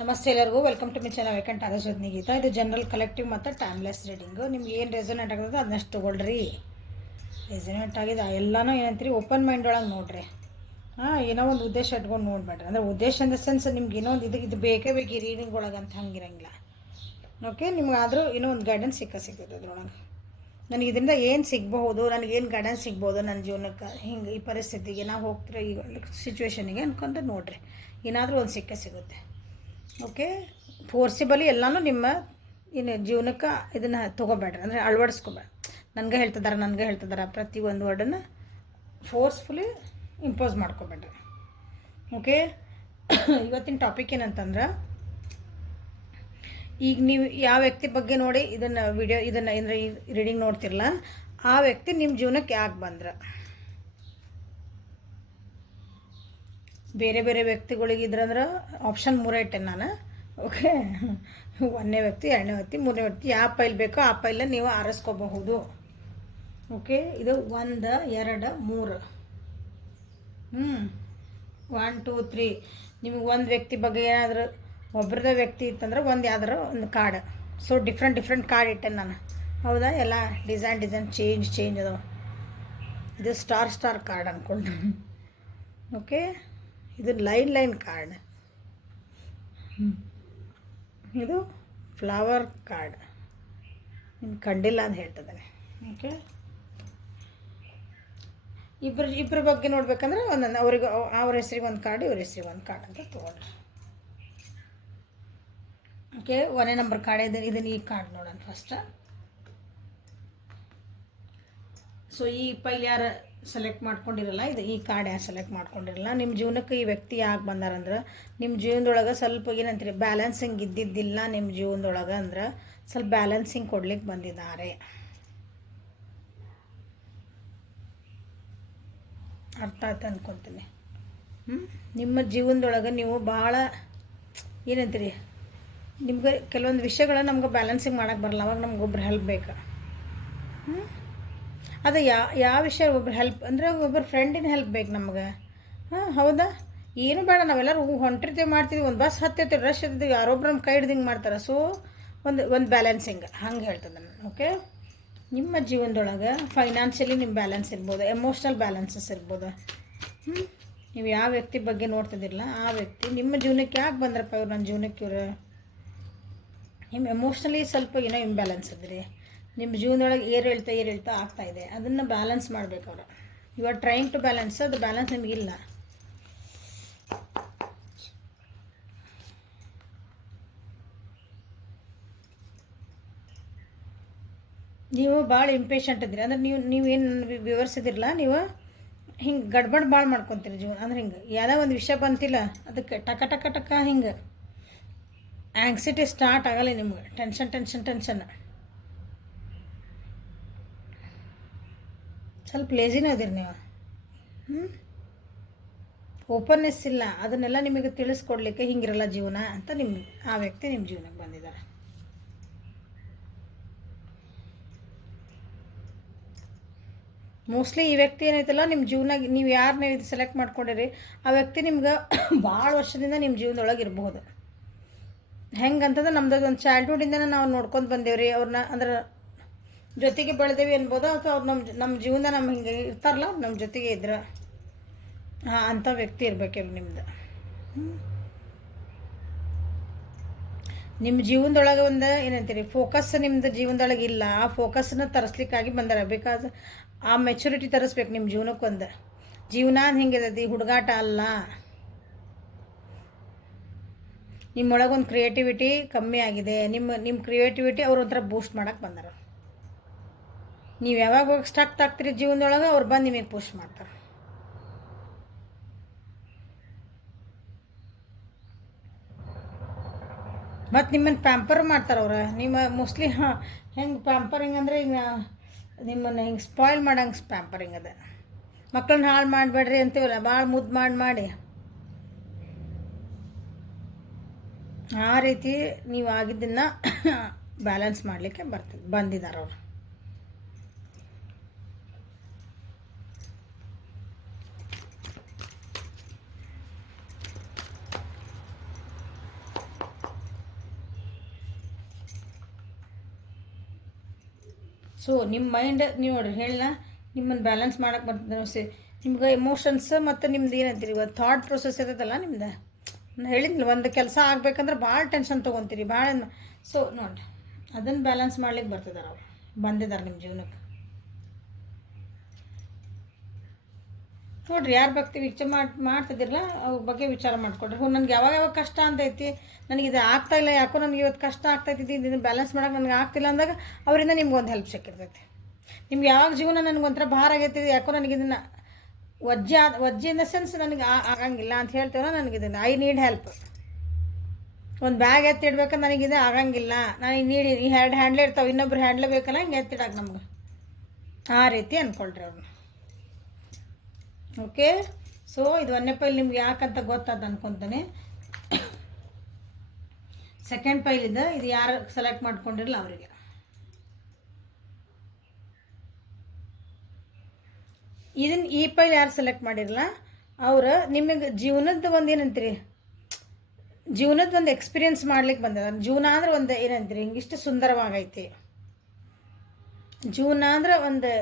ನಮಸ್ತೆ ಎಲ್ಲರಿಗೂ welcome to my channel ವೈಕಂಠ ಆದರ್ಶೋದ್ನಿ ಗೀತಾ. ಇದು ಜನರಲ್ ಕಲೆಕ್ಟಿವ್ ಮತ್ತು ಟೈಮ್ಲೆಸ್ ರೀಡಿಂಗು. ನಿಮ್ಗೆ ಏನು ರೆಸೊನೇಟ್ ಆಗ್ತದೆ ಅದನ್ನಷ್ಟು ತೊಗೊಳ್ರಿ. ರೆಸೊನೇಟ್ ಆಗಿದೆ ಎಲ್ಲನೂ ಏನಂತೀರಿ ಓಪನ್ ಮೈಂಡ್ ಒಳಗೆ ನೋಡ್ರಿ. ಏನೋ ಒಂದು ಉದ್ದೇಶ ಇಟ್ಕೊಂಡು ನೋಡ್ಬೇಡ್ರಿ. ಅಂದರೆ ಉದ್ದೇಶ ಇನ್ ದ ಸೆನ್ಸ್ ನಿಮ್ಗೆ ಏನೋ ಒಂದು ಇದು ಬೇಕೇ ಬೇಕು ಈ ರೀಡಿಂಗ್ ಒಳಗೆ ಅಂತ ಹಂಗಿರಂಗಿಲ್ಲ. ಓಕೆ, ನಿಮ್ಗೆ ಆದರೂ ಏನೋ ಒಂದು ಗೈಡೆನ್ಸ್ ಸಿಗ್ತದೆ ಅದ್ರೊಳಗೆ. ನನಗೆ ಇದರಿಂದ ಏನು ಸಿಗ್ಬಹುದು, ನನಗೇನು ಗೈಡೆನ್ಸ್ ಸಿಗ್ಬೋದು ನನ್ನ ಜೀವನಕ್ಕೆ, ಹಿಂಗೆ ಈ ಪರಿಸ್ಥಿತಿಗೆ ನಾವು ಹೋಗ್ತಿರೋ ಈ ಸಿಚುವೇಶನಿಗೆ ಅನ್ಕೊಂಡು ನೋಡಿರಿ, ಏನಾದರೂ ಒಂದು ಸಿಗುತ್ತೆ. ಓಕೆ, ಫೋರ್ಸಿಬಲಿ ಎಲ್ಲನೂ ನಿಮ್ಮ ಏನು ಜೀವನಕ್ಕೆ ಇದನ್ನು ತೊಗೋಬೇಡ್ರಿ. ಅಂದರೆ ಅಳವಡಿಸ್ಕೊಬೇಡ. ನನಗೆ ಹೇಳ್ತಿದ್ದಾರೆ ಪ್ರತಿ ಒಂದು ವರ್ಡನ್ನು ಫೋರ್ಸ್ಫುಲಿ ಇಂಪೋಸ್ ಮಾಡ್ಕೊಬೇಡ್ರಿ. ಓಕೆ, ಇವತ್ತಿನ ಟಾಪಿಕ್ ಏನಂತಂದ್ರೆ, ಈಗ ನೀವು ಯಾವ ವ್ಯಕ್ತಿ ಬಗ್ಗೆ ನೋಡಿ ಇದನ್ನು ಅಂದರೆ ರೀಡಿಂಗ್ ನೋಡ್ತಿರಲ್ಲ, ಆ ವ್ಯಕ್ತಿ ನಿಮ್ಮ ಜೀವನಕ್ಕೆ ಯಾಕೆ ಬಂದ್ರೆ, ಬೇರೆ ಬೇರೆ ವ್ಯಕ್ತಿಗಳಿಗೆ ಇದ್ರಂದ್ರೆ ಆಪ್ಷನ್ 3 ಇಟ್ಟೆ ನಾನು. ಓಕೆ, 1ನೇ ವ್ಯಕ್ತಿ, 2ನೇ ವ್ಯಕ್ತಿ, 3ನೇ ವ್ಯಕ್ತಿ, ಯಾವ ಪೈಲ್ ಬೇಕೋ ಆ ಪೈಲ ನೀವು ಆರಿಸ್ಕೋಬಹುದು. ಓಕೆ, ಇದು 1 2 3 1 2 3. ನಿಮಗೆ ಒಂದು ವ್ಯಕ್ತಿ ಬಗ್ಗೆ ಏನಾದರೂ ಒಬ್ಬರದ ವ್ಯಕ್ತಿ ಇತ್ತಂದ್ರೆ ಯಾವ್ದಾರು ಒಂದು ಕಾರ್ಡ್. ಸೊ ಡಿಫ್ರೆಂಟ್ ಕಾರ್ಡ್ ಇಟ್ಟೆ ನಾನು. ಹೌದಾ, ಎಲ್ಲ ಡಿಸೈನ್ ಚೇಂಜ್ ಅದಾವ. ಇದು ಸ್ಟಾರ್ ಕಾರ್ಡ್ ಅಂದ್ಕೊಂಡು. ಓಕೆ, ಇದು ಲೈನ್ ಕಾರ್ಡ್. ಇದು ಫ್ಲವರ್ ಕಾರ್ಡ್. ಇನ್ನು ಕಂಡಿಲ್ಲ ಅಂತ ಹೇಳ್ತಿದ್ದಾನೆ. ಓಕೆ, ಇಬ್ಬರ ಬಗ್ಗೆ ನೋಡ್ಬೇಕಂದ್ರೆ ಒಂದೊಂದು ಅವ್ರ ಹೆಸರಿಗೆ ಒಂದು ಕಾರ್ಡ್, ಇವ್ರ ಹೆಸರಿಗೆ ಒಂದು ಕಾರ್ಡ್ ಅಂತ ತೊಗೊಳ್ರಿ. ಓಕೆ, 1ನೇ ನಂಬರ್ ಕಾರ್ಡ್ ಇದನ್ನು ಈ ಕಾರ್ಡ್ ನೋಡೋಣ ಫಸ್ಟ್. ಸೊ ಈ ಪೈಲ್ ಯಾರು ಸೆಲೆಕ್ಟ್ ಮಾಡ್ಕೊಂಡಿರಲ್ಲ, ಇದು ಈ ಕಾರ್ಡ್ ಯಾರು ಸೆಲೆಕ್ಟ್ ಮಾಡ್ಕೊಂಡಿರಲ್ಲ, ನಿಮ್ಮ ಜೀವನಕ್ಕೆ ಈ ವ್ಯಕ್ತಿ ಯಾಕೆ ಬಂದಾರಂದ್ರೆ, ನಿಮ್ಮ ಜೀವನದೊಳಗೆ ಸ್ವಲ್ಪ ಏನಂತೀರಿ ಬ್ಯಾಲೆನ್ಸಿಂಗ್ ಇದ್ದಿದ್ದಿಲ್ಲ ನಿಮ್ಮ ಜೀವನದೊಳಗೆ, ಅಂದ್ರೆ ಸ್ವಲ್ಪ ಬ್ಯಾಲೆನ್ಸಿಂಗ್ ಕೊಡ್ಲಿಕ್ಕೆ ಬಂದಿದ್ದಾರೆ. ಅರ್ಥ ಆಯ್ತು ಅಂದ್ಕೊತೀನಿ. ನಿಮ್ಮ ಜೀವನದೊಳಗೆ ನೀವು ಭಾಳ ಏನಂತೀರಿ, ನಿಮ್ಗೆ ಕೆಲವೊಂದು ವಿಷಯಗಳನ್ನ ನಮ್ಗೆ ಬ್ಯಾಲೆನ್ಸಿಂಗ್ ಮಾಡೋಕ್ಕೆ ಬರಲ್ಲ. ಅವಾಗ ನಮ್ಗೊಬ್ರು ಹೆಲ್ಪ್ ಬೇಕು. ಅದು ಯಾವ ವಿಷಯ ಒಬ್ರು ಹೆಲ್ಪ್ ಅಂದರೆ ಒಬ್ಬರು ಫ್ರೆಂಡಿನ ಹೆಲ್ಪ್ ಬೇಕು ನಮ್ಗೆ. ಹೌದಾ, ಏನು ಬೇಡ, ನಾವೆಲ್ಲರೂ ಹೊಂಟಿರ್ತೀವಿ, ಮಾಡ್ತೀವಿ, ಒಂದು ಬಸ್ ಹತ್ತಿರ್ತೀವಿ, ರಶ್ ಇರ್ತೀವಿ, ಯಾರೊಬ್ರು ನಮ್ಮ ಕೈ ಹಿಡ್ದಿಂಗೆ ಮಾಡ್ತಾರೆ. ಸೊ ಒಂದು ಬ್ಯಾಲೆನ್ಸಿಂಗ್ ಹಂಗೆ ಹೇಳ್ತದೆ ನಾನು. ಓಕೆ, ನಿಮ್ಮ ಜೀವನದೊಳಗೆ ಫೈನಾನ್ಷಿಯಲಿ ನಿಮ್ಮ ಬ್ಯಾಲೆನ್ಸ್ ಇರ್ಬೋದು, ಎಮೋಷ್ನಲ್ ಬ್ಯಾಲೆನ್ಸಸ್ ಇರ್ಬೋದು. ನೀವು ಯಾವ ವ್ಯಕ್ತಿ ಬಗ್ಗೆ ನೋಡ್ತಿದ್ದಿರಲ್ಲ ಆ ವ್ಯಕ್ತಿ ನಿಮ್ಮ ಜೀವನಕ್ಕೆ ಯಾಕೆ ಬಂದ್ರಪ್ಪ, ಇವ್ರು ನನ್ನ ಜೀವನಕ್ಕೆ ಇವರು ನಿಮ್ಮ ಎಮೋಷ್ನಲಿ ಸ್ವಲ್ಪ ಏನೋ ಇಂಬ್ಯಾಲೆನ್ಸ್ ಇದ್ರಿ. ನಿಮ್ಮ ಜೀವನದೊಳಗೆ ಏರು ಹೇಳ್ತಾ ಆಗ್ತಾಯಿದೆ. ಅದನ್ನು ಬ್ಯಾಲೆನ್ಸ್ ಮಾಡಬೇಕು ಅವರು. You are trying to balance, ಅದು ಬ್ಯಾಲೆನ್ಸ್ ನಿಮಗಿಲ್ಲ. ನೀವು ಭಾಳ ಇಂಪೇಷಂಟ್ ಇದ್ರಿ. ಅಂದ್ರೆ ನೀವೇನು ವಿವರಿಸಿದಿರಲ್ಲ, ನೀವು ಹಿಂಗೆ ಗಡ್ಬಡ್ ಭಾಳ ಮಾಡ್ಕೊತೀರಿ ಜೀವನ. ಅಂದ್ರೆ ಹಿಂಗೆ ಯಾವುದೋ ಒಂದು ವಿಷಯ ಬಂತಿಲ್ಲ, ಅದಕ್ಕೆ ಟಕ ಹಿಂಗೆ ಆ್ಯಂಗ್ಸಿಟಿ ಸ್ಟಾರ್ಟ್ ಆಗಲ್ಲ ನಿಮ್ಗೆ. ಟೆನ್ಷನ್ ಸ್ವಲ್ಪ ಲೇಜಿನೂ ಅದಿರಿ ನೀವು. ಓಪನ್ನೆಸ್ ಇಲ್ಲ. ಅದನ್ನೆಲ್ಲ ನಿಮಗೆ ತಿಳಿಸ್ಕೊಡ್ಲಿಕ್ಕೆ ಹಿಂಗಿರಲ್ಲ ಜೀವನ ಅಂತ ಆ ವ್ಯಕ್ತಿ ನಿಮ್ಮ ಜೀವನಕ್ಕೆ ಬಂದಿದ್ದಾರೆ. ಮೋಸ್ಟ್ಲಿ ಈ ವ್ಯಕ್ತಿ ಏನೈತಲ್ಲ ನಿಮ್ಮ ಜೀವನ, ನೀವು ಯಾರನ್ನ ಸೆಲೆಕ್ಟ್ ಮಾಡ್ಕೊಂಡಿರಿ ಆ ವ್ಯಕ್ತಿ ನಿಮ್ಗೆ ಭಾಳ ವರ್ಷದಿಂದ ನಿಮ್ಮ ಜೀವನದೊಳಗೆ ಇರಬಹುದು. ಹೆಂಗಂತಂದ್ರೆ ನಮ್ದು ಒಂದು ಚಾಲ್ಡ್ಹುಡ್ಡಿಂದನೇ ನಾವು ನೋಡ್ಕೊಂಡು ಬಂದೇವ್ರಿ ಅವ್ರನ್ನ. ಅಂದ್ರೆ ಜೊತೆಗೆ ಬೆಳೆದೇವಿ ಅನ್ಬೋದು, ಅಥವಾ ಅವ್ರು ನಮ್ಮ ಜೀವನ ನಮ್ಮ ಹಿಂಗೆ ಇರ್ತಾರಲ್ಲ, ನಮ್ಮ ಜೊತೆಗೆ ಇದ್ರೆ ಅಂಥ ವ್ಯಕ್ತಿ ಇರಬೇಕಿಲ್ಲ ನಿಮ್ದು. ನಿಮ್ಮ ಜೀವನದೊಳಗೆ ಒಂದು ಏನಂತೀರಿ ಫೋಕಸ್ ನಿಮ್ಮದು ಜೀವನದೊಳಗೆ ಇಲ್ಲ. ಆ ಫೋಕಸ್ನ ತರಿಸ್ಲಿಕ್ಕಾಗಿ ಬಂದಾರ. ಬಿಕಾಸ್ ಆ ಮೆಚುರಿಟಿ ತರಿಸ್ಬೇಕು ನಿಮ್ಮ ಜೀವನಕ್ಕೊಂದು. ಜೀವನ ಹಿಂಗಿದತಿ, ಹುಡುಗಾಟ ಅಲ್ಲ. ನಿಮ್ಮೊಳಗೊಂದು ಕ್ರಿಯೇಟಿವಿಟಿ ಕಮ್ಮಿ ಆಗಿದೆ. ನಿಮ್ಮ ಕ್ರಿಯೇಟಿವಿಟಿ ಅವ್ರು ಒಂಥರ ಬೂಸ್ಟ್ ಮಾಡೋಕ್ಕೆ ಬಂದಾರ. ನೀವು ಯಾವಾಗ ಹೋಗಿ ಸ್ಟಕ್ ಆಗ್ತೀರಿ ಜೀವನದೊಳಗೆ, ಅವ್ರು ಬಂದು ನಿಮಗೆ ಪುಷ್ ಮಾಡ್ತಾರೆ. ಮತ್ತು ನಿಮ್ಮನ್ನು ಪ್ಯಾಂಪರ್ ಮಾಡ್ತಾರೆ ಅವ್ರು. ನಿಮ್ಮ ಮೋಸ್ಟ್ಲಿ ಹೆಂಗೆ ಪ್ಯಾಂಪರಿಂಗ್ ಅಂದರೆ ಈಗ ನಿಮ್ಮನ್ನು ಹಿಂಗೆ ಸ್ಪಾಯ್ಲ್ ಮಾಡಂಗೆ ಪ್ಯಾಂಪರಿಂಗ್ ಅದ. ಮಕ್ಕಳನ್ನ ಹಾಳು ಮಾಡಬೇಡ್ರಿ ಅಂತೀವಲ್ಲ, ಭಾಳ ಮುದ್ದು ಮಾಡಿ ಆ ರೀತಿ ನೀವು ಆಗಿದ್ದನ್ನು ಬ್ಯಾಲೆನ್ಸ್ ಮಾಡಲಿಕ್ಕೆ ಬಂದಿದ್ದಾರೆ ಅವರು. ಸೊ ನಿಮ್ಮ ಮೈಂಡ್ ನೀವು ನೋಡಿರಿ ಹೇಳಿಲ್ಲ, ನಿಮ್ಮನ್ನು ಬ್ಯಾಲೆನ್ಸ್ ಮಾಡೋಕ್ಕೆ ಬರ್ತದೆ. ನಿಮ್ಗೆ ಎಮೋಷನ್ಸ್ ಮತ್ತು ನಿಮ್ದು ಏನಂತೀರಿ ಇವತ್ತು ಥಾಟ್ ಪ್ರೊಸೆಸ್ ಇರ್ತೈತಲ್ಲ ನಿಮ್ದು, ನಾನು ಹೇಳಿದ್ನಿಲ್ಲ ಒಂದು ಕೆಲಸ ಆಗ್ಬೇಕಂದ್ರೆ ಭಾಳ ಟೆನ್ಷನ್ ತೊಗೊತೀರಿ ಭಾಳ. ಸೊ ನೋಡಿರಿ ಅದನ್ನು ಬ್ಯಾಲೆನ್ಸ್ ಮಾಡ್ಲಿಕ್ಕೆ ಬರ್ತಿದ್ದಾರೆ ಅವ್ರು, ಬಂದಿದ್ದಾರೆ ನಿಮ್ಮ ಜೀವನಕ್ಕೆ. ನೋಡಿರಿ ಯಾರ ಭಕ್ತಿ ವಿಚಾರ ಮಾಡ್ತಿದ್ದಿರಲ್ಲ ಅವ್ರ ಬಗ್ಗೆ ವಿಚಾರ ಮಾಡ್ಕೊಡ್ರಿ. ನನಗೆ ಯಾವಾಗ ಯಾವಾಗ ಕಷ್ಟ ಅಂತೈತಿ, ನನಗೆ ಇದು ಆಗ್ತಾಯಿಲ್ಲ, ಯಾಕೋ ನನಗೆ ಇವತ್ತು ಕಷ್ಟ ಆಗ್ತೈತಿ, ಇದನ್ನು ಬ್ಯಾಲೆನ್ಸ್ ಮಾಡೋಕೆ ನನಗೆ ಆಗ್ತಿಲ್ಲ ಅಂದಾಗ ಅವರಿಂದ ನಿಮ್ಗೆ ಒಂದು ಹೆಲ್ಪ್ ಸಿಕ್ಕಿರ್ತೈತಿ. ನಿಮ್ಗೆ ಯಾವಾಗ ಜೀವನ ನನಗೊಂಥರ ಭಾರ ಆಗೈತಿ, ಯಾಕೋ ನನಗೆ ಇದನ್ನು ವಜ್ಜೆ ಇನ್ ದ ಸೆನ್ಸ್ ನನಗೆ ಆಗಂಗಿಲ್ಲ ಅಂತ ಹೇಳ್ತೇವಲ್ಲ, ನನಗಿದನ್ನು ಐ ನೀಡ್ ಹೆಲ್ಪ್. ಒಂದು ಬ್ಯಾಗ್ ಎತ್ತಿಡ್ಬೇಕಂದ್ರೆ ನನಗಿದೆ ಆಗಂಗಿಲ್ಲ, ನಾನು ನೀಡಿ ಈ ಹ್ಯಾಂಡ್ಲೇ ಇರ್ತಾವೆ, ಇನ್ನೊಬ್ರು ಹ್ಯಾಂಡ್ಲೇ ಬೇಕಲ್ಲ, ಹಿಂಗೆ ಎತ್ತಿಡಾಕ ನಮ್ಗೆ ಆ ರೀತಿ ಅಂದ್ಕೊಳ್ರಿ ಅವ್ರನ್ನ. ಓಕೆ, ಸೊ ಇದು 1ನೇ ಪೈಲ್ ನಿಮ್ಗೆ ಯಾಕಂತ ಗೊತ್ತಾದ ಅನ್ಕೊತಾನೆ. ಸೆಕೆಂಡ್ ಪೈಲಿಂದ ಇದು ಯಾರು ಸೆಲೆಕ್ಟ್ ಮಾಡ್ಕೊಂಡಿರಲ್ಲ ಅವರಿಗೆ. ಈ ಪೈಲ್ ಯಾರು ಸೆಲೆಕ್ಟ್ ಮಾಡಿರಲ್ಲ ಅವ್ರು ನಿಮಗೆ ಜೀವನದ ಒಂದು ಏನಂತೀರಿ, ಜೀವನದ ಒಂದು ಎಕ್ಸ್ಪೀರಿಯನ್ಸ್ ಮಾಡ್ಲಿಕ್ಕೆ ಬಂದಿರ. ಜೀವನ ಅಂದ್ರೆ ಒಂದು ಏನಂತೀರಿ, ಹಿಂಗಿಷ್ಟು ಸುಂದರವಾಗೈತಿ ಜೀವನ ಅಂದ್ರೆ ಒಂದು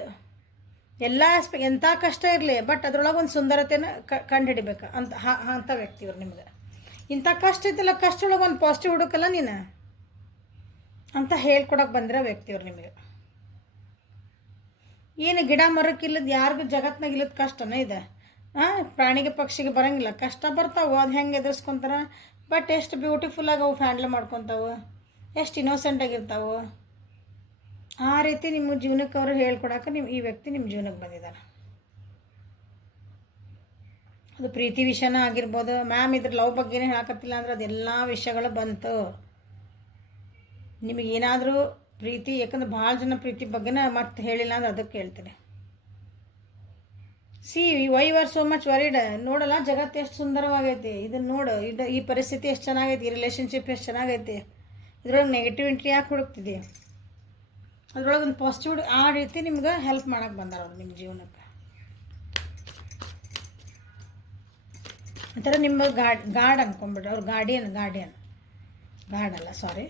ಎಲ್ಲ ಎಂಥ ಕಷ್ಟ ಇರಲಿ ಬಟ್ ಅದ್ರೊಳಗೆ ಒಂದು ಸುಂದರತೆನ ಕಂಡು ಹಿಡಿಬೇಕು ಅಂಥ ವ್ಯಕ್ತಿ ಇವ್ರು. ನಿಮ್ಗೆ ಇಂಥ ಕಷ್ಟ ಐತಲ್ಲ, ಕಷ್ಟ ಒಳಗೆ ಒಂದು ಪಾಸಿಟಿವ್ ಹುಡುಕಲ್ಲ ನೀನು ಅಂತ ಹೇಳ್ಕೊಡಕ್ಕೆ ಬಂದಿರೋ ವ್ಯಕ್ತಿಯವ್ರು ನಿಮಗೆ. ಏನು ಗಿಡ ಮರಕ್ಕಿಲ್ಲದ ಯಾರಿಗೂ ಜಗತ್ನಾಗ ಇಲ್ಲದ ಕಷ್ಟನೇ ಇದೆ. ಪ್ರಾಣಿಗೆ ಪಕ್ಷಿಗೆ ಬರೋಂಗಿಲ್ಲ, ಕಷ್ಟ ಬರ್ತಾವೆ, ಅದು ಹೆಂಗೆ ಎದುರಿಸ್ಕೊತಾರ. ಬಟ್ ಎಷ್ಟು ಬ್ಯೂಟಿಫುಲ್ಲಾಗಿ ಅವು ಹ್ಯಾಂಡ್ಲ್ ಮಾಡ್ಕೊತಾವೆ, ಎಷ್ಟು ಇನ್ನೋಸೆಂಟಾಗಿರ್ತಾವೆ. ಆ ರೀತಿ ನಿಮ್ಮ ಜೀವನಕ್ಕೆ ಅವರು ಹೇಳ್ಕೊಡಕ್ಕೆ ಈ ವ್ಯಕ್ತಿ ನಿಮ್ಮ ಜೀವನಕ್ಕೆ ಬಂದಿದ್ದಾರೆ. ಅದು ಪ್ರೀತಿ ವಿಷಯನ ಆಗಿರ್ಬೋದು. ಮ್ಯಾಮ್ ಇದ್ರ ಲವ್ ಬಗ್ಗೆನೇ ಹೇಳಕತ್ತಿಲ್ಲ ಅಂದ್ರೆ ಅದೆಲ್ಲ ವಿಷಯಗಳು ಬಂತು. ನಿಮಗೇನಾದರೂ ಪ್ರೀತಿ, ಯಾಕಂದ್ರೆ ಭಾಳ ಜನ ಪ್ರೀತಿ ಬಗ್ಗೆನ ಮತ್ತೆ ಹೇಳಿಲ್ಲ ಅಂದ್ರೆ ಅದಕ್ಕೆ ಹೇಳ್ತೀನಿ. Why are so much worried. ನೋಡಲ್ಲ ಜಗತ್ತು ಎಷ್ಟು ಸುಂದರವಾಗೈತಿ, ಇದನ್ನು ನೋಡು, ಈ ಪರಿಸ್ಥಿತಿ ಎಷ್ಟು ಚೆನ್ನಾಗೈತಿ, ಈ ರಿಲೇಷನ್ಶಿಪ್ ಎಷ್ಟು ಚೆನ್ನಾಗೈತಿ, ಇದ್ರೊಳಗೆ ನೆಗೆಟಿವಿಟಿ ಯಾಕೆ ಹುಡುಕ್ತಿದೆ, ಅದ್ರೊಳಗೆ ಒಂದು ಪಾಸಿಟಿವ್ ಆ ರೀತಿ ನಿಮ್ಗೆ ಹೆಲ್ಪ್ ಮಾಡೋಕ್ಕೆ ಬಂದಾರ ಅವ್ರು ನಿಮ್ಮ ಜೀವನಕ್ಕೆ. ಒಂಥರ ನಿಮ್ಮ ಗಾರ್ಡ್ ಅನ್ಕೊಂಬಿಡ್ರಿ ಅವ್ರು, ಗಾರ್ಡಿಯನ್ ಗಾರ್ಡ್ ಅಲ್ಲ ಸಾರಿ,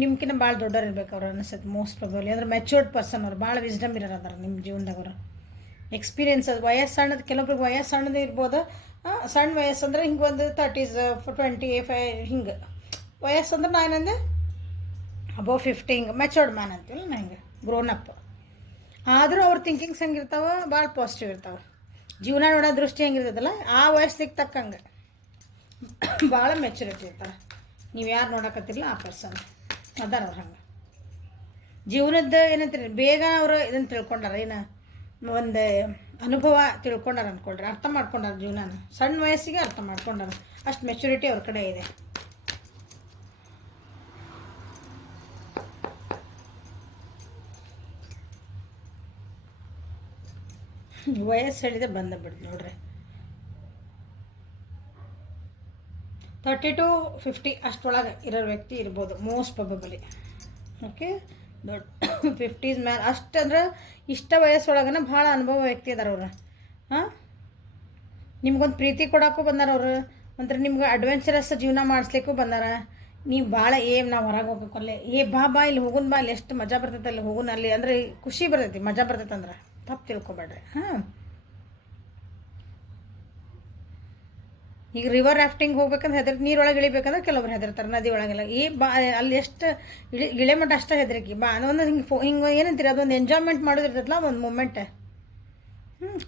ನಿಮ್ಕಿನ್ನ ಭಾಳ ದೊಡ್ಡವ್ರು ಇರ್ಬೇಕು ಅವ್ರು ಅನಿಸುತ್ತೆ ಮೋಸ್ಟ್ ಪ್ರಾಬಬ್ಲಿ. ಅಂದ್ರೆ ಮೆಚ್ಯೂರ್ಡ್ ಪರ್ಸನ್ ಅವ್ರು, ಭಾಳ ವಿಸ್ಡಮ್ ಇರೋರು ಅದಾರ ನಿಮ್ಮ ಜೀವನದಾಗ. ಅವರು ಎಕ್ಸ್ಪೀರಿಯನ್ಸ್ ಅದು ವಯಸ್ಸು ಸಣ್ಣದು, ಕೆಲವೊಬ್ರಿಗೆ ವಯಸ್ಸು ಸಣ್ಣದೇ ಇರ್ಬೋದು. ಸಣ್ಣ ವಯಸ್ಸು ಅಂದ್ರೆ ಹಿಂಗೆ ಒಂದು 30s 25 ಹಿಂಗೆ ವಯಸ್ಸು ಅಂದ್ರೆ ನಾನಂದೆ ಅಬೌವ್ 50 ಹಿಂಗೆ ಮೆಚೋರ್ಡ್ ಮ್ಯಾನ್ ಅಂತೀವಲ್ಲ ನಾ, ಹಿಂಗೆ ಗ್ರೋನ್ ಅಪ್. ಆದರೂ ಅವ್ರ ಥಿಂಕಿಂಗ್ಸ್ ಹೆಂಗಿರ್ತಾವೆ, ಭಾಳ ಪಾಸಿಟಿವ್ ಇರ್ತಾವೆ. ಜೀವನ ನೋಡೋ ದೃಷ್ಟಿ ಹೆಂಗಿರ್ತದಲ್ಲ ಆ ವಯಸ್ಸಿಗೆ ತಕ್ಕಂಗೆ ಭಾಳ ಮೆಚುರಿಟಿ ಇರ್ತಾರೆ. ನೀವು ಯಾರು ನೋಡಕತ್ತಿರಲ್ಲ ಆ ಪರ್ಸನ್ ಅದಾರ ಅವ್ರು. ಹಂಗೆ ಜೀವನದ ಏನಂತೀರಿ, ಬೇಗ ಅವರು ಇದನ್ನು ತಿಳ್ಕೊಂಡಾರ, ಏನು ಒಂದು ಅನುಭವ ತಿಳ್ಕೊಂಡಾರ ಅಂದ್ಕೊಳ್ರಿ, ಅರ್ಥ ಮಾಡ್ಕೊಂಡಾರ ಜೀವನಾನ. ಸಣ್ಣ ವಯಸ್ಸಿಗೆ ಅರ್ಥ ಮಾಡ್ಕೊಂಡಾರ, ಅಷ್ಟು ಮೆಚುರಿಟಿ ಅವ್ರ ಕಡೆ ಇದೆ. ವಯಸ್ಸು ಹೇಳಿದೆ ಬಂದ ಬಿಡ್ತು ನೋಡ್ರಿ. 30 to 50 ಅಷ್ಟೊಳಗೆ ಇರೋ ವ್ಯಕ್ತಿ ಇರ್ಬೋದು ಮೋಸ್ಟ್ ಪ್ರಾಬಬಲಿ. ಓಕೆ, ದೊಡ್ಡ 50s ಮ್ಯಾಲೆ ಅಷ್ಟು ಅಂದ್ರೆ ಇಷ್ಟ ವಯಸ್ಸೊಳಗನ ಭಾಳ ಅನುಭವ ವ್ಯಕ್ತಿ ಅದಾರ ಅವ್ರು. ನಿಮ್ಗೊಂದು ಪ್ರೀತಿ ಕೊಡೋಕ್ಕೂ ಬಂದಾರ ಅವರು, ಒಂಥರ ನಿಮ್ಗೆ ಅಡ್ವೆಂಚರಸ್ ಜೀವನ ಮಾಡಿಸ್ಲಿಕ್ಕೂ ಬಂದಾರ. ನೀವು ಭಾಳ ನಾವು ಹೊರಗೆ ಹೋಗ್ಬೇಕಲ್ಲೇ ಬಾ ಇಲ್ಲಿ ಹೋಗುನ್ ಬಾ, ಇಲ್ಲಿ ಎಷ್ಟು ಮಜಾ ಬರ್ತೈತೆ ಅಲ್ಲಿ ಹೋಗುನ್, ಅಲ್ಲಿ ಅಂದರೆ ಖುಷಿ ಬರ್ತೈತಿ, ಮಜಾ ಬರ್ತೈತೆ ಅಂದ್ರೆ ತಪ್ಪು ತಿಳ್ಕೊಬೇಡ್ರಿ. ಈಗ ರಿವರ್ ರಾಫ್ಟಿಂಗ್ ಹೋಗ್ಬೇಕಂದ್ರೆ ನೀರೊಳಗೆ ಇಳಿಬೇಕಂದ್ರೆ ಕೆಲವೊಬ್ರು ಹೆದರ್ತಾರೆ, ನದಿ ಒಳಗೆಲ್ಲ ಅಲ್ಲಿ ಎಷ್ಟು ಇಳೆ ಮಟ್ಟ ಅಷ್ಟೇ ಹೆದರಿಕೆ. ಅದೊಂದು ಹಿಂಗೆ ಏನಂತೀರಿ, ಅದೊಂದು ಎಂಜಾಯ್ಮೆಂಟ್ ಮಾಡೋದಿರ್ತೈತಲ್ಲ, ಅದೊಂದು ಮೂಮೆಂಟ್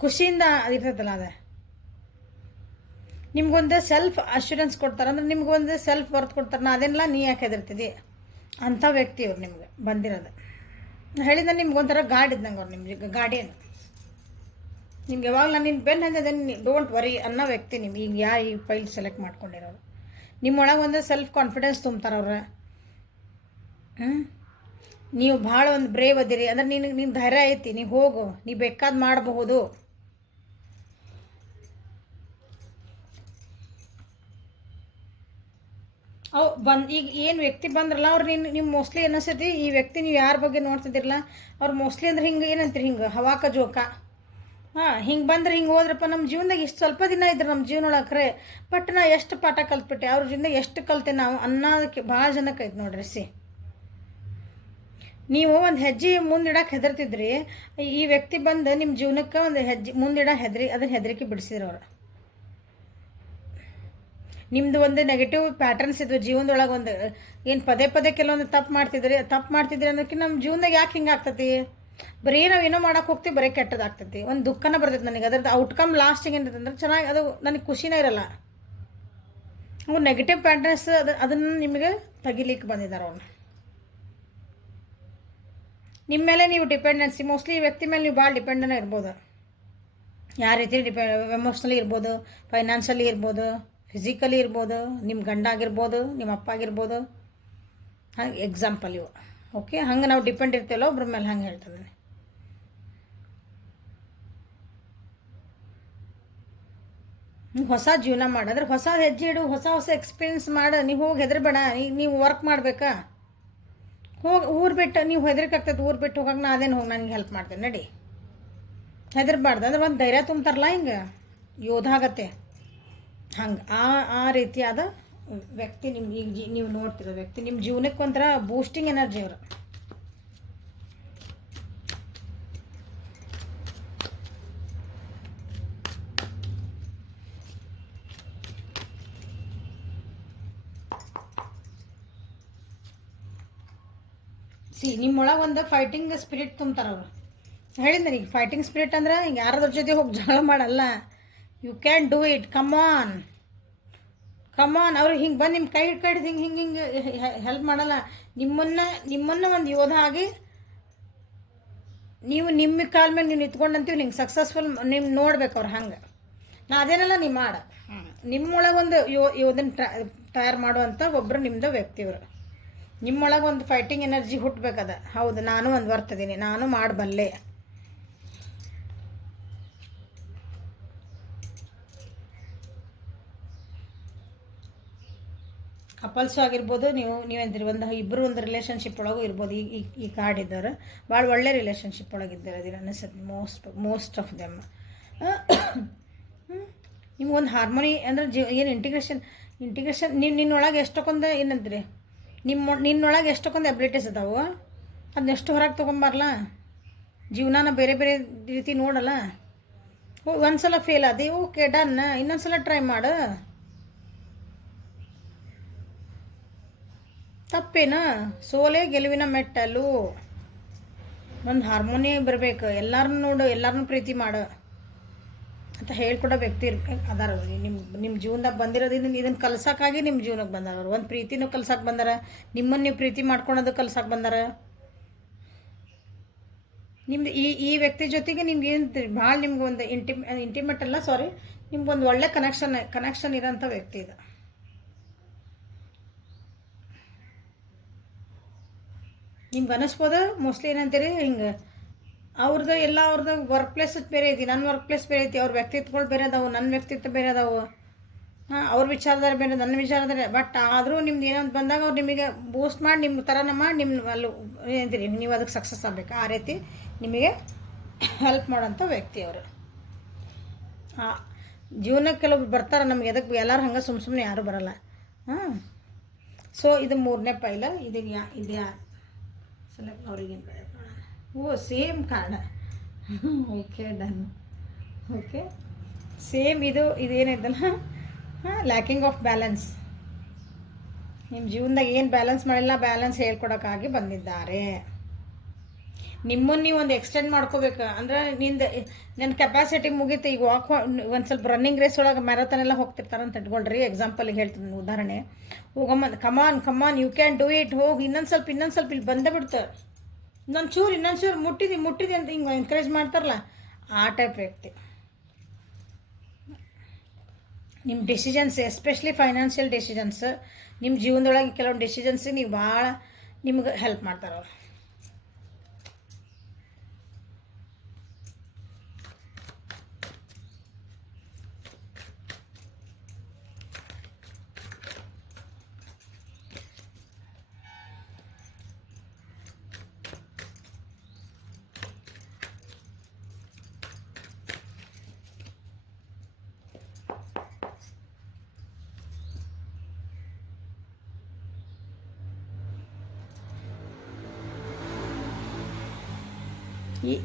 ಖುಷಿಯಿಂದ ಇರ್ತೈತಲ್ಲ. ಅದು ನಿಮ್ಗೊಂದು ಸೆಲ್ಫ್ ಅಶ್ಯೂರೆನ್ಸ್ ಕೊಡ್ತಾರೆ, ಅಂದ್ರೆ ನಿಮ್ಗೊಂದು ಸೆಲ್ಫ್ ವರ್ತ್ ಕೊಡ್ತಾರೆ. ಅದನ್ನೆಲ್ಲ ನೀ ಯಾಕೆ ಹೆದರ್ತಿದ್ದಿ ಅಂಥ ವ್ಯಕ್ತಿ ಅವ್ರು ನಿಮ್ಗೆ ಬಂದಿರೋದು. ಹೇಳಿದ ನಿಮ್ಗೊಂಥರ ಗಾರ್ಡ್ ಇದ್ದಂಗೆ ಅವ್ರು, ನಿಮ್ಗೆ ಗಾರ್ಡಿಯನ್. ನಿಮ್ಗೆ ಯಾವಾಗ ನಾನು ನಿನ್ನ ಬೆನ್ನು ಹಂಗೆ ಡೋಂಟ್ ವರಿ ಅನ್ನೋ ವ್ಯಕ್ತಿ ನಿಮ್ಗೆ ಈಗ ಈ ಫೈಲ್ ಸೆಲೆಕ್ಟ್ ಮಾಡ್ಕೊಂಡಿರೋರು. ನಿಮ್ಮೊಳಗೆ ಒಂದು ಸೆಲ್ಫ್ ಕಾನ್ಫಿಡೆನ್ಸ್ ತುಂಬ್ತಾರವ್ರೆ. ನೀವು ಭಾಳ ಒಂದು ಬ್ರೇವ್ ಅದಿರಿ, ಅಂದ್ರೆ ನೀನು ಧೈರ್ಯ ಐತಿ, ನೀವು ಹೋಗು, ನೀವು ಬೇಕಾದ ಮಾಡಬಹುದು. ಈಗ ಏನು ವ್ಯಕ್ತಿ ಬಂದ್ರಲ್ಲ ಅವ್ರು ನೀವು ಮೋಸ್ಟ್ಲಿ ಅನ್ನಿಸ್ತೈತಿ ಈ ವ್ಯಕ್ತಿ ನೀವು ಯಾರ ಬಗ್ಗೆ ನೋಡ್ತಿದ್ದಿರಲ್ಲ ಅವ್ರು ಮೋಸ್ಟ್ಲಿ ಅಂದ್ರೆ ಹಿಂಗೆ ಏನಂತೀರಿ, ಹಿಂಗೆ ಹವಾಕ ಜೋಕ ಹಾಂ, ಹಿಂಗೆ ಬಂದ್ರೆ ಹಿಂಗೆ ಹೋದ್ರಪ್ಪ ನಮ್ಮ ಜೀವನದಾಗ ಇಷ್ಟು ಸ್ವಲ್ಪ ದಿನ ಇದ್ರೆ ನಮ್ಮ ಜೀವನೊಳಗೆ ಖರೆ ಬಟ್ ನಾ ಎಷ್ಟು ಪಾಠ ಕಲ್ತ್ಬಿಟ್ಟೆ, ಅವ್ರ ಜೀವನದಾಗ ಎಷ್ಟು ಕಲ್ತೆ ನಾವು ಅನ್ನೋದಕ್ಕೆ ಭಾಳ ಜನಕ್ಕೆ ಐತೆ ನೋಡ್ರಿ. ನೀವು ಒಂದು ಹೆಜ್ಜೆ ಮುಂದಿಡಕ್ಕೆ ಹೆದರ್ತಿದ್ರಿ, ಈ ವ್ಯಕ್ತಿ ಬಂದು ನಿಮ್ಮ ಜೀವನಕ್ಕೆ ಒಂದು ಹೆಜ್ಜೆ ಮುಂದಿಡ ಅದನ್ನ ಹೆದರಿಕೆ ಬಿಡಿಸಿದ್ರು ಅವ್ರು. ನಿಮ್ಮದು ಒಂದು ನೆಗೆಟಿವ್ ಪ್ಯಾಟರ್ನ್ಸ್ ಇದ್ವು ಜೀವನದೊಳಗೆ, ಒಂದು ಏನು ಪದೇ ಪದೇ ಕೆಲವೊಂದು ತಪ್ಪು ಮಾಡ್ತಿದ್ರಿ ಅನ್ನೋದಕ್ಕೆ ನಮ್ಮ ಜೀವನದಾಗ ಯಾಕೆ ಹಿಂಗೆ ಆಗ್ತತಿ, ಬರೀ ನಾವು ಏನೋ ಮಾಡೋಕೆ ಹೋಗ್ತೀವಿ, ಬರೀ ಕೆಟ್ಟದಾಗ್ತೈತಿ, ಒಂದು ದುಃಖನ ಬರ್ತೈತೆ ನನಗೆ. ಅದ್ರದ್ದು ಔಟ್ಕಮ್ ಲಾಸ್ಟಿಗೆ ಏನಿರ್ತದೆ ಅಂದ್ರೆ ಚೆನ್ನಾಗಿ ಅದು ನನಗೆ ಖುಷಿನೇ ಇರಲ್ಲ. ಅವು ನೆಗೆಟಿವ್ ಪ್ಯಾಟರ್ನ್ಸ್ ಅದನ್ನು ನಿಮಗೆ ತೆಗಿಲಿಕ್ಕೆ ಬಂದಿದ್ದಾರೆ ಅವ್ರು. ನಿಮ್ಮ ಮೇಲೆ ನೀವು ಡಿಪೆಂಡೆನ್ಸಿ, ಮೋಸ್ಟ್ಲಿ ಈ ವ್ಯಕ್ತಿ ಮೇಲೆ ನೀವು ಭಾಳ ಡಿಪೆಂಡನ್ನ ಇರ್ಬೋದು. ಯಾವ ರೀತಿ ಎಮೋಷ್ನಲಿ ಇರ್ಬೋದು, ಫೈನಾನ್ಷಿಯಲಿ ಇರ್ಬೋದು, ಫಿಸಿಕಲಿ ಇರ್ಬೋದು, ನಿಮ್ಮ ಗಂಡ ಆಗಿರ್ಬೋದು, ನಿಮ್ಮ ಅಪ್ಪ ಆಗಿರ್ಬೋದು. ಹಾಗೆ ಎಕ್ಸಾಂಪಲ್ ಇವು. ಓಕೆ, ಹಂಗೆ ನಾವು ಡಿಪೆಂಡ್ ಇರ್ತೀವಲ್ಲ ಒಬ್ರ ಮೇಲೆ, ಹಂಗೆ ಹೇಳ್ತದೆ. ಹೊಸ ಜೀವನ ಮಾಡಿದ್ರೆ ಹೊಸ ಹೆಜ್ಜೆ ಇಡು, ಹೊಸ ಎಕ್ಸ್ಪೀರಿಯನ್ಸ್ ಮಾಡು. ನೀವು ಹೋಗಿ ಹೆದರ್ಬೇಡ, ನೀವು ವರ್ಕ್ ಮಾಡಬೇಕಾ, ಹೋಗಿ ಊರು ಬಿಟ್ಟು ನೀವು ಹೆದರಿಕೆ ಆಗ್ತದೆ, ಊರು ಬಿಟ್ಟು ಹೋಗಕ್ಕೆ ನಾ ಅದೇನು ಹೋಗಿ ನನಗೆ ಹೆಲ್ಪ್ ಮಾಡ್ತೇನೆ ನಡಿ, ಹೆದರ್ಬಾರ್ದು. ಅಂದ್ರೆ ಒಂದು ಧೈರ್ಯ ತುಂಬ್ತಾರಲ್ಲ, ಹಿಂಗೆ ಯೋಧ ಆಗತ್ತೆ. ಹಂಗೆ ಆ ರೀತಿಯಾದ ವ್ಯಕ್ತಿ ನಿಮ್ಗೆ ಈಗ ನೀವು ನೋಡ್ತಿರೋ ವ್ಯಕ್ತಿ ನಿಮ್ಮ ಜೀವನಕ್ಕೆ ಒಂಥರ ಬೂಸ್ಟಿಂಗ್ ಎನರ್ಜಿ ಅವರು. ನಿಮ್ಮೊಳಗೆ ಒಂದು ಫೈಟಿಂಗ್ ಸ್ಪಿರಿಟ್ ತುಂಬ್ತಾರೆ ಅವರು. ಹೇಳಿದ್ದೆ ಈಗ ಫೈಟಿಂಗ್ ಸ್ಪಿರಿಟ್ ಅಂದ್ರೆ ಹಿಂಗೆ ಯಾರದ್ರ ಜೊತೆ ಹೋಗಿ ಜಗಳ ಮಾಡಲ್ಲ. ಯು ಕ್ಯಾನ್ ಡೂ ಇಟ್, ಕಮಾನ್. ಅವ್ರು ಹಿಂಗೆ ಬಂದು ನಿಮ್ಮ ಕೈ ಹಿಡ್ದು ಹಿಂಗೆ ಹೆಲ್ಪ್ ಮಾಡಲ್ಲ. ನಿಮ್ಮನ್ನು ಒಂದು ಯೋಧ ಆಗಿ ನೀವು ನಿಮ್ಮ ಕಾಲ ಮೇಲೆ ನೀವು ನಿಂತ್ಕೊಂಡಂತೀವಿ, ನಿಂಗೆ ಸಕ್ಸಸ್ಫುಲ್ ನೀವು ನೋಡ್ಬೇಕು ಅವ್ರು. ಹಂಗೆ ನಾ ಅದೇನೆಲ್ಲ ನೀವು ಮಾಡ, ನಿಮ್ಮೊಳಗೆ ಒಂದು ಯೋಧನ ತಯಾರು ಮಾಡುವಂಥ ಒಬ್ಬರು ನಿಮ್ಮದು ವ್ಯಕ್ತಿಯವರು. ನಿಮ್ಮೊಳಗೆ ಒಂದು ಫೈಟಿಂಗ್ ಎನರ್ಜಿ ಹುಟ್ಟಬೇಕದ. ಹೌದು, ನಾನು ಒಂದು ಬರ್ತಿದ್ದೀನಿ, ನಾನು ಮಾಡಬಲ್ಲೆ. ಕಪಲ್ಸು ಆಗಿರ್ಬೋದು, ನೀವಂತೀರಿ ಒಂದು ರಿಲೇಷನ್ಶಿಪ್ ಒಳಗೂ ಇರ್ಬೋದು. ಈ ಕಾರ್ಡ್ ಇದ್ದವರು ಭಾಳ ಒಳ್ಳೆ ರಿಲೇಷನ್ಶಿಪ್ ಒಳಗಿದ್ದಾರೆ ಅದೀರ ಅನಿಸುತ್ತೆ. ಮೋಸ್ಟ್ ಆಫ್ ದೆಮ್ ನಿಮ್ಗೊಂದು ಹಾರ್ಮೋನಿ ಅಂದ್ರೆ ಏನು ಇಂಟಿಗ್ರೇಷನ್ ನಿನ್ನೊಳಗೆ ಎಷ್ಟೊಂದು ಏನಂತೀರಿ, ನಿನ್ನೊಳಗೆ ಎಷ್ಟೊಂದು ಎಬಿಲಿಟೀಸ್ ಅದಾವು, ಅದನ್ನೆಷ್ಟು ಹೊರಗೆ ತೊಗೊಂಬರಲ್ಲ. ಜೀವನಾನ ಬೇರೆ ಬೇರೆ ರೀತಿ ನೋಡಲ್ಲ. ಒಂದು ಸಲ ಫೇಲ್ ಆದಿ, ಓಕೆ ಡನ್, ಇನ್ನೊಂದು ಸಲ ಟ್ರೈ ಮಾಡು, ತಪ್ಪೇನು. ಸೋಲೆ ಗೆಲುವಿನ ಮೆಟ್ಟಲು. ಒಂದು ಹಾರ್ಮೋನಿ ಬರಬೇಕು, ಎಲ್ಲರನ್ನೂ ನೋಡು, ಎಲ್ಲರನ್ನೂ ಪ್ರೀತಿ ಮಾಡು ಅಂತ ಹೇಳ್ಕೊಡೋ ವ್ಯಕ್ತಿ ಅದಾರ ಅವ್ರಿಗೆ. ನಿಮ್ಮ ಜೀವನದಾಗ ಬಂದಿರೋದು ಇದನ್ನು ಕಲ್ಸೋಕ್ಕಾಗಿ ನಿಮ್ಮ ಜೀವನಕ್ಕೆ ಬಂದಾರ ಅವ್ರು. ಒಂದು ಪ್ರೀತಿನೂ ಕಲ್ಸಕ್ಕೆ ಬಂದಾರ, ನಿಮ್ಮನ್ನು ನೀವು ಪ್ರೀತಿ ಮಾಡ್ಕೊಳೋದು ಕಲ್ಸಕ್ಕೆ ಬಂದಾರ. ನಿಮ್ದು ಈ ವ್ಯಕ್ತಿ ಜೊತೆಗೆ ನಿಮ್ಗೆ ಏನು ಭಾಳ ನಿಮ್ಗೆ ಒಂದು ಇಂಟಿಮೇಟ್ ಅಲ್ಲ, ಸಾರಿ, ನಿಮ್ಗೊಂದು ಒಳ್ಳೆ ಕನೆಕ್ಷನ್ ಇರೋಂಥ ವ್ಯಕ್ತಿ ಇದು. ನಿಮ್ಗೆ ಅನ್ನಿಸ್ಬೋದು ಮೋಸ್ಟ್ಲಿ ಏನಂತೀರಿ, ಹಿಂಗೆ ಅವ್ರದ್ದು ವರ್ಕ್ ಪ್ಲೇಸ್ ಬೇರೆ ಐತಿ, ನನ್ನ ವರ್ಕ್ ಪ್ಲೇಸ್ ಬೇರೆ ಐತಿ, ಅವ್ರ ವ್ಯಕ್ತಿತ್ವಗಳು ಬೇರೆ ಅದಾವು, ನನ್ನ ವ್ಯಕ್ತಿತ್ವ ಬೇರೆ ಅದಾವು, ಅವ್ರ ವಿಚಾರದಾರ ಬೇರೆ, ನನ್ನ ವಿಚಾರದಾರೆ. ಬಟ್ ಆದರೂ ನಿಮ್ದು ಏನಂತ ಬಂದಾಗ ಅವ್ರು ನಿಮಗೆ ಬೂಸ್ಟ್ ಮಾಡಿ ನಿಮ್ಮ ಥರನ ಮಾಡಿ ನಿಮ್ಮ ಅಲ್ಲಿ ಏನಂತೀರಿ, ನೀವು ಅದಕ್ಕೆ ಸಕ್ಸಸ್ ಆಗಬೇಕು. ಆ ರೀತಿ ನಿಮಗೆ ಹೆಲ್ಪ್ ಮಾಡೋಂಥ ವ್ಯಕ್ತಿ ಅವರು. ಜೀವನಕ್ಕೆ ಕೆಲವೊಬ್ರು ಬರ್ತಾರೆ ನಮ್ಗೆ, ಎದಕ್ಕೆ ಎಲ್ಲರೂ ಹಂಗೆ ಸುಮ್ಮನೆ ಯಾರೂ ಬರಲ್ಲ. ಸೊ ಇದು 3ನೇ ಪೈಲ. ಇದು ಸೆಲೆಕ್ಟ್ ಅವ್ರಿಗೇನು ಬೇರೆ ನೋಡೋಣ. Oh same card. Okay done. Okay same ಇದೇನಿದಲ್ಲ, ಲ್ಯಾಕಿಂಗ್ ಆಫ್ ಬ್ಯಾಲೆನ್ಸ್. ನಿಮ್ಮ ಜೀವನದಾಗ ಏನು ಬ್ಯಾಲೆನ್ಸ್ ಮಾಡಿಲ್ಲ, ಬ್ಯಾಲೆನ್ಸ್ ಹೇಳ್ಕೊಡೋಕ್ಕಾಗಿ ಬಂದಿದ್ದಾರೆ. ನಿಮ್ಮನ್ನು ನೀವು ಒಂದು ಎಕ್ಸ್ಟೆಂಡ್ ಮಾಡ್ಕೋಬೇಕು. ಅಂದ್ರೆ ನನ್ನ ಕೆಪಾಸಿಟಿ ಮುಗೀತು, ಈಗ ಒಂದು ಸ್ವಲ್ಪ ರನ್ನಿಂಗ್ ರೇಸ್ ಒಳಗೆ ಮ್ಯಾರಥಾನ್ ಎಲ್ಲ ಹೋಗ್ತಿರ್ತಾರಂತ ಇಟ್ಕೊಳ್ರಿ. ಎಕ್ಸಾಂಪಲಿಗೆ ಹೇಳ್ತೀನಿ, ಉದಾಹರಣೆ. ಹೋಗಮ್ಮ, come on you can do it, ಹೋಗಿ ಇನ್ನೊಂದು ಸ್ವಲ್ಪ ಇಲ್ಲಿ ಬಂದೇ ಬಿಡ್ತು, ಇನ್ನೊಂದು ಚೂರು ಮುಟ್ಟಿದೆ ಅಂತ ಹಿಂಗೆ ಎನ್ಕರೇಜ್ ಮಾಡ್ತಾರಲ್ಲ, ಆ ಟೈಪ್ ವ್ಯಕ್ತಿ. ನಿಮ್ಮ ಡಿಸಿಷನ್ಸ್, ಎಸ್ಪೆಷಲಿ ಫೈನಾನ್ಷಿಯಲ್ ಡಿಸಿಷನ್ಸ್, ನಿಮ್ಮ ಜೀವನದೊಳಗೆ ಕೆಲವೊಂದು ಡಿಸಿಷನ್ಸ್ ನೀವು ಭಾಳ ನಿಮ್ಗೆ ಹೆಲ್ಪ್ ಮಾಡ್ತಾರೆ ಅವ್ರು.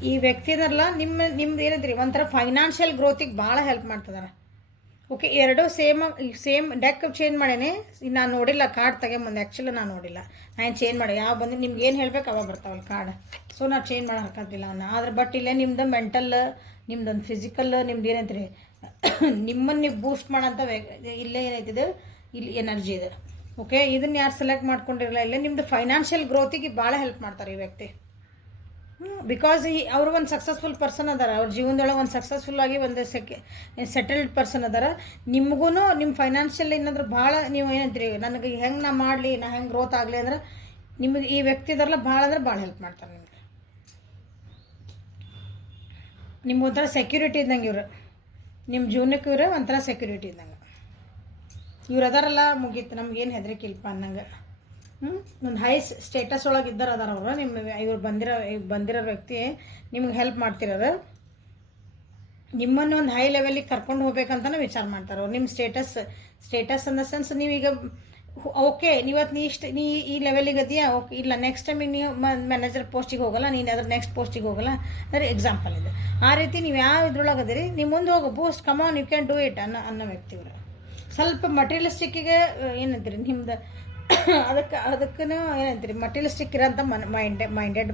ಈ ವ್ಯಕ್ತಿನಲ್ಲ ನಿಮ್ದು ಏನಂತೀರಿ ಒಂಥರ ಫೈನಾನ್ಷಿಯಲ್ ಗ್ರೋತಿಗೆ ಭಾಳ ಹೆಲ್ಪ್ ಮಾಡ್ತದಾರ. ಓಕೆ, ಎರಡೂ ಸೇಮ್ ಡೆಕ್ ಚೇಂಜ್ ಮಾಡೇನೆ. ನಾನು ನೋಡಿಲ್ಲ ಕಾರ್ಡ್ ತಗೊಂಬಂದೆ, ಆ್ಯಕ್ಚುಲಿ ನಾನು ನೋಡಿಲ್ಲ. ನಾನು ಚೇಂಜ್ ಮಾಡಿ ಯಾವ ಬಂದು ನಿಮ್ಗೆ ಏನು ಹೇಳ್ಬೇಕು ಅವಾಗ ಬರ್ತಾವಲ್ಲ ಕಾರ್ಡ್. ಸೊ ನಾನು ಚೇಂಜ್ ಮಾಡೋ ಹಾಕತ್ತಿಲ್ಲ ಅವನ್ನ. ಆದ್ರೆ ಬಟ್ ಇಲ್ಲೇ ನಿಮ್ದು ಮೆಂಟಲ್, ನಿಮ್ದೊಂದು ಫಿಸಿಕಲ್, ನಿಮ್ದು ಏನೈತ್ರಿ ನಿಮ್ಮನ್ನು ನೀವು ಬೂಸ್ಟ್ ಮಾಡೋಂಥ ಇಲ್ಲೇ ಏನೈತಿದೆ, ಇಲ್ಲಿ ಎನರ್ಜಿ ಇದೆ. ಓಕೆ, ಇದನ್ನು ಯಾರು ಸೆಲೆಕ್ಟ್ ಮಾಡ್ಕೊಂಡಿರಲ್ಲ, ಇಲ್ಲೇ ನಿಮ್ಮದು ಫೈನಾನ್ಷಿಯಲ್ ಗ್ರೋತಿಗೆ ಭಾಳ ಹೆಲ್ಪ್ ಮಾಡ್ತಾರೆ ಈ ವ್ಯಕ್ತಿ. ಬಿಕಾಸ್ ಅವರು ಒಂದು ಸಕ್ಸಸ್ಫುಲ್ ಪರ್ಸನ್ ಅದಾರ, ಅವ್ರ ಜೀವನದೊಳಗೆ ಒಂದು ಸಕ್ಸಸ್ಫುಲ್ ಆಗಿ ಒಂದು ಸೆಟಲ್ಡ್ ಪರ್ಸನ್ ಅದಾರ. ನಿಮಗೂ ನಿಮ್ಮ ಫೈನಾನ್ಷಿಯಲ್ ಏನಾದ್ರು ಭಾಳ ನೀವು ಏನಂತೀರಿ, ನನಗೆ ಹೆಂಗೆ ನಾ ಮಾಡಲಿ, ನಾ ಹೆಂಗೆ ಗ್ರೋತ್ ಆಗಲಿ ಅಂದ್ರೆ ನಿಮಗೆ ಈ ವ್ಯಕ್ತಿ ಇದಾರಲ್ಲ ಭಾಳ ಅಂದ್ರೆ ಭಾಳ ಹೆಲ್ಪ್ ಮಾಡ್ತಾರೆ ನಿಮಗೆ. ನಿಮ್ಗೆ ಒಂಥರ ಸೆಕ್ಯೂರಿಟಿ ಇದ್ದಂಗೆ ಇವರು, ನಿಮ್ಮ ಜೀವನಕ್ಕೆ ಇವರು ಒಂಥರ ಸೆಕ್ಯೂರಿಟಿ ಇದ್ದಂಗೆ. ಇವ್ರು ಅದಾರಲ್ಲ ಮುಗೀತು, ನಮ್ಗೇನು ಹೆದರಿಕೆ ಇಲ್ಪ ಅನ್ನಂಗೆ. ಒಂದು ಹೈ ಸ್ಟೇಟಸ್ ಒಳಗೆ ಇದ್ದಾರೆ ಅದಾರ ಅವರು. ಇವ್ರು ಬಂದಿರೋ ವ್ಯಕ್ತಿ ನಿಮ್ಗೆ ಹೆಲ್ಪ್ ಮಾಡ್ತಿರೋರು, ನಿಮ್ಮನ್ನು ಒಂದು ಹೈ ಲೆವೆಲಿಗೆ ಕರ್ಕೊಂಡು ಹೋಗ್ಬೇಕಂತಲೇ ವಿಚಾರ ಮಾಡ್ತಾರೆ ಅವ್ರು. ನಿಮ್ಮ ಸ್ಟೇಟಸ್ ಇನ್ ದ ಸೆನ್ಸ್ ನೀವೀಗ ಓಕೆ, ನೀ ಈ ಲೆವೆಲಿಗೆ ಅದೆಯಾ, ಓಕೆ, ಇಲ್ಲ ನೆಕ್ಸ್ಟ್ ಟೈಮಿಗೆ ನೀವು ಮ್ಯಾನೇಜರ್ ಪೋಸ್ಟಿಗೆ ಹೋಗಲ್ಲ, ನೀನು ಅದ್ರ ನೆಕ್ಸ್ಟ್ ಪೋಸ್ಟಿಗೆ ಹೋಗಲ್ಲ, ಅಂದರೆ ಎಕ್ಸಾಂಪಲ್ ಇದೆ. ಆ ರೀತಿ ನೀವು ಯಾವ ಇದ್ರೊಳಗೆ ಅದೀರಿ, ನೀವು ಮುಂದೆ ಹೋಗೋ boost come on you can do it ಅನ್ನೋ ವ್ಯಕ್ತಿ ಇವರು. ಸ್ವಲ್ಪ ಮಟೀರಿಯಲಿಸ್ಟಿಕ್ಕಿಗೆ ಏನಂತೀರಿ ನಿಮ್ದು ಅದಕ್ಕೂ ಏನಂತೀರಿ ಮಟೀರಿಯಲಿಸ್ಟಿಕ್ ಇರೋಂಥ ಮೈಂಡೆಡ್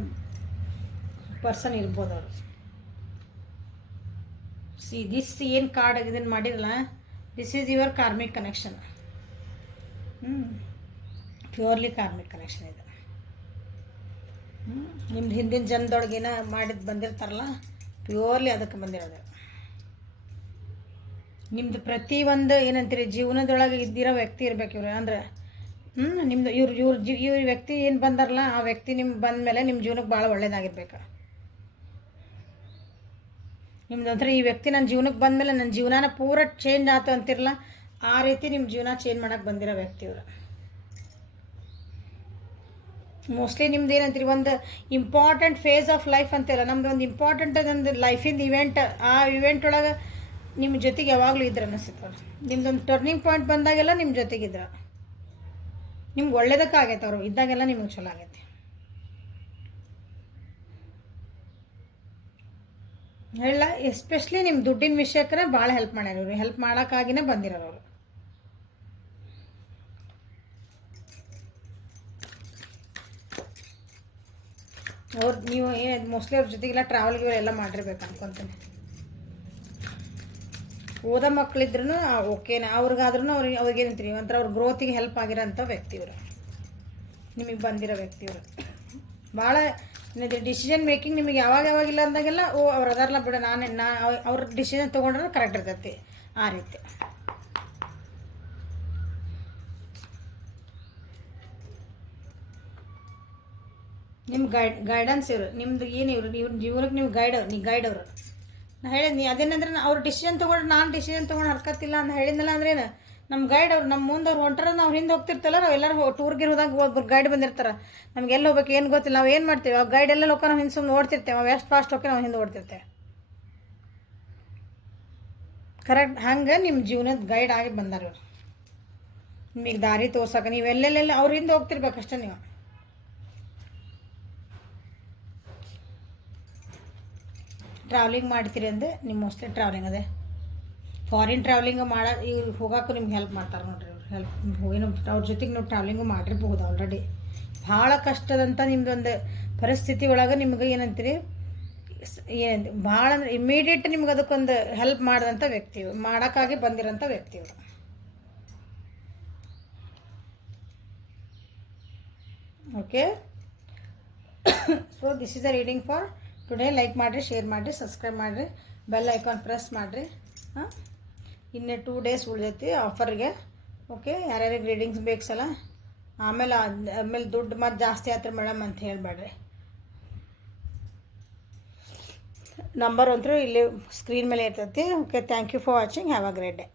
ಪರ್ಸನ್ ಇರ್ಬೋದು ಅವರು. ದಿಸ್ ಏನು ಕಾರ್ಡ್ ಇದನ್ನು ಮಾಡಿರಲ್ಲ, this is your karmic connection. Purely karmic connection ಇದು. ನಿಮ್ದು ಹಿಂದಿನ ಜನ್ಮದೊಳಗೇನ ಬಂದಿರ್ತಾರಲ್ಲ, ಪ್ಯೂರ್ಲಿ ಅದಕ್ಕೆ ಬಂದಿರೋದು. ನಿಮ್ಮದು ಪ್ರತಿಯೊಂದು ಏನಂತೀರಿ ಜೀವನದೊಳಗೆ ಇದ್ದಿರೋ ವ್ಯಕ್ತಿ ಇರ್ಬೇಕು ಇವ್ರು. ಅಂದ್ರೆ ನಿಮ್ಮದು ಇವ್ರ ವ್ಯಕ್ತಿ ಏನು ಬಂದಾರಲ್ಲ, ಆ ವ್ಯಕ್ತಿ ನಿಮ್ಗೆ ಬಂದ ಮೇಲೆ ನಿಮ್ಮ ಜೀವನಕ್ಕೆ ಭಾಳ ಒಳ್ಳೇದಾಗಿರ್ಬೇಕು. ನಿಮ್ದು ಒಂಥರ ಈ ವ್ಯಕ್ತಿ ನನ್ನ ಜೀವನಕ್ಕೆ ಬಂದಮೇಲೆ ನನ್ನ ಜೀವನನ ಪೂರ ಚೇಂಜ್ ಆಯ್ತು ಅಂತಿರಲ್ಲ, ಆ ರೀತಿ ನಿಮ್ಮ ಜೀವನ ಚೇಂಜ್ ಮಾಡೋಕ್ಕೆ ಬಂದಿರೋ ವ್ಯಕ್ತಿ ಇವರು. ಮೋಸ್ಟ್ಲಿ ನಿಮ್ದು ಏನಂತೀರಿ ಒಂದು ಇಂಪಾರ್ಟೆಂಟ್ ಫೇಸ್ ಆಫ್ ಲೈಫ್ ಅಂತಿಲ್ಲ, ನಮ್ದು ಒಂದು ಇಂಪಾರ್ಟೆಂಟ್ ಒಂದು ಲೈಫಿಂದ ಇವೆಂಟ್, ಆ ಇವೆಂಟ್ ಒಳಗೆ ನಿಮ್ಮ ಜೊತೆಗೆ ಯಾವಾಗಲೂ ಇದ್ರೆ ಅನಿಸುತ್ತೆ. ನಿಮ್ದೊಂದು ಟರ್ನಿಂಗ್ ಪಾಯಿಂಟ್ ಬಂದಾಗೆಲ್ಲ ನಿಮ್ಮ ಜೊತೆಗಿದ್ರ, ನಿಮ್ಗೆ ಒಳ್ಳೇದಕ್ಕೆ ಆಗೈತೆ. ಅವರು ಇದ್ದಾಗೆಲ್ಲ ನಿಮಗೆ ಚಲೋ ಆಗೈತೆ. ಹೇಳ ಎಸ್ಪೆಷಲಿ ನಿಮ್ಮ ದುಡ್ಡಿನ ವಿಷಯಕ್ಕೆ ಭಾಳ ಹೆಲ್ಪ್ ಮಾಡ್ಯಾರ ಇವರು. ಹೆಲ್ಪ್ ಮಾಡೋಕ್ಕಾಗಿನೇ ಬಂದಿರೋರು. ನೀವು ಮೋಸ್ಟ್ಲಿ ಅವ್ರ ಜೊತೆಗೆಲ್ಲ ಟ್ರಾವೆಲ್ಗೆ ಇವರೆಲ್ಲ ಮಾಡಿರ್ಬೇಕು ಅನ್ಕೊತೀನಿ. ಓದೋ ಮಕ್ಕಳಿದ್ರೂ ಓಕೆನಾ, ಅವ್ರಿಗಾದ್ರೂ ಅವ್ರಿಗೇನಂತೀರಿ ಒಂಥರ ಅವ್ರ ಗ್ರೋತಿಗೆ ಹೆಲ್ಪ್ ಆಗಿರೋಂಥ ವ್ಯಕ್ತಿ ಇವರು, ನಿಮಗೆ ಬಂದಿರೋ ವ್ಯಕ್ತಿ ಇವರು. ಭಾಳ ಡಿಸಿಷನ್ ಮೇಕಿಂಗ್ ನಿಮಗೆ ಯಾವಾಗಿಲ್ಲ ಅಂದಾಗೆಲ್ಲ ಅವ್ರು ಅದಾರಲ್ಲ ಬಿಡ, ಅವ್ರ ಡಿಸಿಷನ್ ತೊಗೊಂಡ್ರೆ ಕರೆಕ್ಟ್ ಇರ್ತೈತಿ. ಆ ರೀತಿ ನಿಮ್ಮ ಗೈಡೆನ್ಸ್ ಇವರು. ನಿಮ್ದು ಏನು ಇವ್ರ ಜೀವನಕ್ಕೆ ನೀವು ಗೈಡ್ ಅವರು. ನಾ ಹೇಳಿದ್ನಿ ಅದೇನಂದ್ರೆ ಅವ್ರು ಡಿಸಿಷನ್ ತೊಗೊಂಡ್ರೆ ನಾನು ಡಿಸಿಷನ್ ತೊಗೊಂಡು ಹರ್ಕತ್ತಿಲ್ಲ ಅಂತ ಹೇಳಿದ್ನಲ್ಲ. ಅಂದ್ರೆ ಏನು ನಮ್ಮ ಗೈಡ್ ಅವ್ರು ನಮ್ಮ ಮುಂದೆ ಅವ್ರು ಹೊಂಟಾರ, ನಾವು ಹಿಂದೆ ಹೋಗ್ತಿರ್ತಲ್ಲ. ನಾವು ಎಲ್ಲರೂ ಟೂರ್ಗೆ ಹೋದಾಗ ಒಬ್ಬರು ಗೈಡ್ ಬಂದಿರ್ತಾರೆ. ನಮ್ಗೆ ಎಲ್ಲಿ ಹೋಗ್ಬೇಕು ಏನು ಗೊತ್ತಿಲ್ಲ, ನಾವು ಏನು ಮಾಡ್ತೀವಿ, ಆ ಗೈಡ್ ಎಲ್ಲ ಹೋಗಿ ನಾವು ಹಿಂದೆ ಸುಮ್ಮನೆ ಓಡ್ತಿರ್ತೇವೆ. ನಾವು ಎಷ್ಟು ಫಾಸ್ಟ್ ಹೋಗಿ ನಾವು ಹಿಂದೆ ಓಡ್ತಿರ್ತೇವೆ. ಕರೆಕ್ಟ್ ಹಂಗೆ ನಿಮ್ಮ ಜೀವನದ ಗೈಡ್ ಆಗಿ ಬಂದಾರ ಇವರು. ನಿಮಗೆ ದಾರಿ ತೋರ್ಸಕ್ಕೆ ನೀವು ಎಲ್ಲೆಲ್ಲೆಲ್ಲ ಅವ್ರ ಹಿಂದೆ ಹೋಗ್ತಿರ್ಬೇಕಷ್ಟೇ. ನೀವು ಟ್ರಾವೆಲಿಂಗ್ ಮಾಡ್ತೀರಿ ಅಂದರೆ ನಿಮ್ಮ ಮೋಸ್ಟ್ಲಿ ಟ್ರಾವೆಲಿಂಗ್ ಅದೇ ಫಾರಿನ್ ಟ್ರಾವೆಲಿಂಗ್ ಇವ್ರು ಹೋಗೋಕ್ಕೂ ನಿಮ್ಗೆ ಹೆಲ್ಪ್ ಮಾಡ್ತಾರೆ ನೋಡ್ರಿ. ಇವ್ರು ಏನು ಅವ್ರ ಜೊತೆಗೆ ನೀವು ಟ್ರಾವೆಲಿಂಗು ಮಾಡಿರ್ಬೋದು ಆಲ್ರೆಡಿ. ಭಾಳ ಕಷ್ಟದಂಥ ನಿಮ್ದೊಂದು ಪರಿಸ್ಥಿತಿ ಒಳಗೆ ನಿಮ್ಗೆ ಏನಂತೀರಿ ಭಾಳ ಅಂದರೆ ಇಮ್ಮಿಡಿಯೇಟ್ ನಿಮ್ಗೆ ಅದಕ್ಕೊಂದು ಹೆಲ್ಪ್ ಮಾಡಿದಂಥ ವ್ಯಕ್ತಿ, ಮಾಡೋಕ್ಕಾಗಿ ಬಂದಿರೋಂಥ ವ್ಯಕ್ತಿ ಇವರು. Okay, so this is a reading for today. Like ಮಾಡಿರಿ, ಶೇರ್ ಮಾಡಿರಿ, ಸಬ್ಸ್ಕ್ರೈಬ್ ಮಾಡಿರಿ, ಬೆಲ್ ಐಕಾನ್ ಪ್ರೆಸ್ ಮಾಡಿರಿ. ಇನ್ನೇ 2 days ಉಳಿದೈತಿ ಆಫರ್ಗೆ. ಓಕೆ, ಯಾರ್ಯಾರಿಗೆ ರೀಡಿಂಗ್ಸ್ ಬೇಕಲ್ಲ, ಆಮೇಲೆ ದುಡ್ಡು ಮತ್ತು ಜಾಸ್ತಿ ಆಯ್ತು ಮೇಡಮ್ ಅಂತ ಹೇಳಬೇಡ್ರಿ. ನಂಬರ್ ಅಂತೂ ಇಲ್ಲಿ ಸ್ಕ್ರೀನ್ ಮೇಲೆ ಇರ್ತೈತಿ. Okay, thank you for watching. Have a great day.